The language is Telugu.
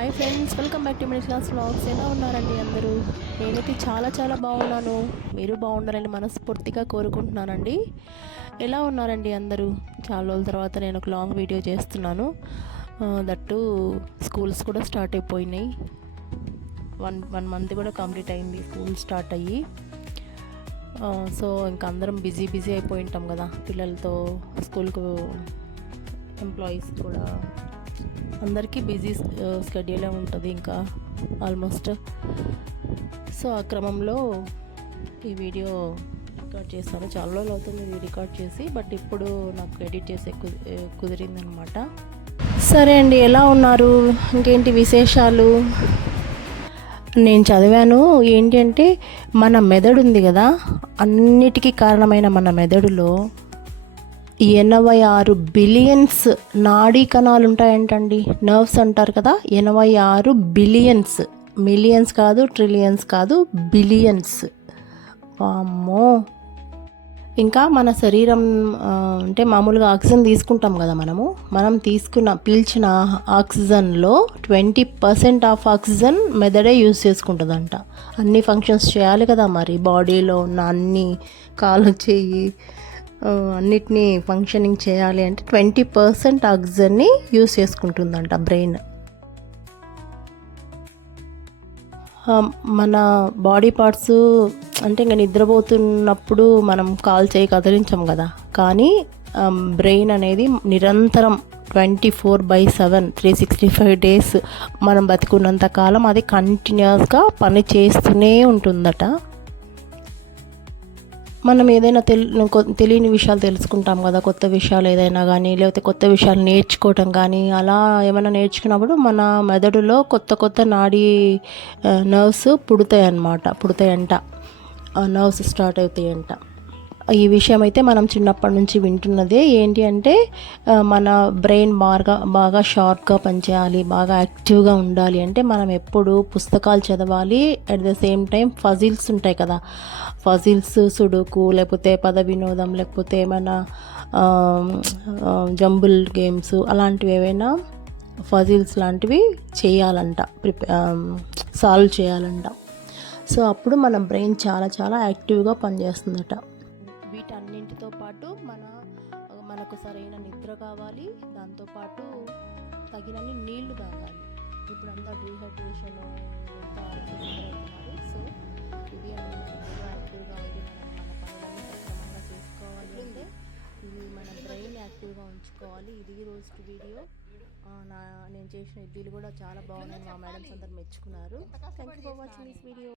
Hi friends, welcome back to మినిషాస్ వ్లాగ్స్. ఎలా ఉన్నారండి అందరూ? నేనైతే చాలా బాగున్నాను. మీరు బాగుండాలని మనస్ఫూర్తిగా కోరుకుంటున్నానండి. ఎలా ఉన్నారండి అందరూ? చాలా రోజుల తర్వాత నేను ఒక లాంగ్ వీడియో చేస్తున్నాను. దట్టు స్కూల్స్ కూడా స్టార్ట్ అయిపోయినాయి. వన్ మంత్ కూడా కంప్లీట్ అయింది స్కూల్ స్టార్ట్ అయ్యి. సో ఇంకా అందరం బిజీ అయిపోయి ఉంటాం కదా పిల్లలతో. స్కూల్కు ఎంప్లాయీస్ కూడా అందరికీ బిజీ స్కెడ్యూలే ఉంటుంది ఇంకా ఆల్మోస్ట్. సో ఆ క్రమంలో ఈ వీడియో రికార్డ్ చేశాను. చాలా రోజులు అవుతుంది ఇది రికార్డ్ చేసి, బట్ ఇప్పుడు నాకు ఎడిట్ చేసే కుదిరిందనమాట. సరే అండి, ఎలా ఉన్నారు? ఇంకేంటి విశేషాలు? నేను చదివాను ఏంటి అంటే, మన మెదడు ఉంది కదా, అన్నిటికీ కారణమైన మన మెదడులో 86 బిలియన్స్ నాడీ కణాలు ఉంటాయంటండి. నర్వ్స్ అంటారు కదా, 86 బిలియన్స్. మిలియన్స్ కాదు, ట్రిలియన్స్ కాదు, బిలియన్స్. వామ్మో! ఇంకా మన శరీరం అంటే మామూలుగా ఆక్సిజన్ తీసుకుంటాం కదా మనం పీల్చిన ఆక్సిజన్లో 20% ఆఫ్ ఆక్సిజన్ మెదడే యూజ్ చేసుకుంటుందంట. అన్ని ఫంక్షన్స్ చేయాలి కదా మరి, బాడీలో ఉన్న అన్ని కాలు చెయ్యి అన్నిటినీ ఫంక్షనింగ్ చేయాలి అంటే 20% ఆక్సిజన్ని యూజ్ చేసుకుంటుందంట బ్రెయిన్. మన బాడీ పార్ట్స్ అంటే ఇంకా నిద్రపోతున్నప్పుడు మనం కాల్ చేయి కదిలించాం కదా, కానీ బ్రెయిన్ అనేది నిరంతరం 24/7 365 డేస్ మనం బతికున్నంత కాలం అది కంటిన్యూస్గా పని చేస్తూనే ఉంటుందట. మనం ఏదైనా తెలియని విషయాలు తెలుసుకుంటాం కదా, కొత్త విషయాలు ఏదైనా కానీ, లేకపోతే కొత్త విషయాలు నేర్చుకోవటం కానీ, అలా ఏమైనా నేర్చుకున్నప్పుడు మన మెదడులో కొత్త నాడీ నర్వ్స్ పుడతాయంట. నర్వ్స్ స్టార్ట్ అవుతాయంట. ఈ విషయం అయితే మనం చిన్నప్పటి నుంచి వింటున్నదే. ఏంటి అంటే మన బ్రెయిన్ బాగా షార్ప్గా పనిచేయాలి, బాగా యాక్టివ్గా ఉండాలి అంటే మనం ఎప్పుడు పుస్తకాలు చదవాలి. At the same time puzzles ఉంటాయి కదా, ఫజిల్స్, సుడోకు, లేకపోతే పద వినోదం, లేకపోతే ఏమైనా జంబుల్ గేమ్స్ అలాంటివి ఏవైనా ఫజిల్స్ లాంటివి చేయాలంట, సాల్వ్ చేయాలంట. సో అప్పుడు మన బ్రెయిన్ చాలా యాక్టివ్గా పనిచేస్తుందట. వీటన్నింటితో పాటు మనకు సరైన నిద్ర కావాలి, దాంతోపాటు తగినన్ని నీళ్లు తాగాలి. ఇప్పుడు అంతా డీహైడ్రేషన్ అవుతున్నారు. సో ఇవి యాక్టివ్గా ఉండి మన పనులన్నీ సక్రమంగా చేసుకోవాలి అంటే మన బ్రెయిన్ యాక్టివ్గా ఉంచుకోవాలి. ఇది రోజుకి వీడియో. నేను చేసిన ఇడ్లీలు కూడా చాలా బాగున్నాయి, మా మేడమ్స్ అందరు మెచ్చుకున్నారు. Thank you for watching this video.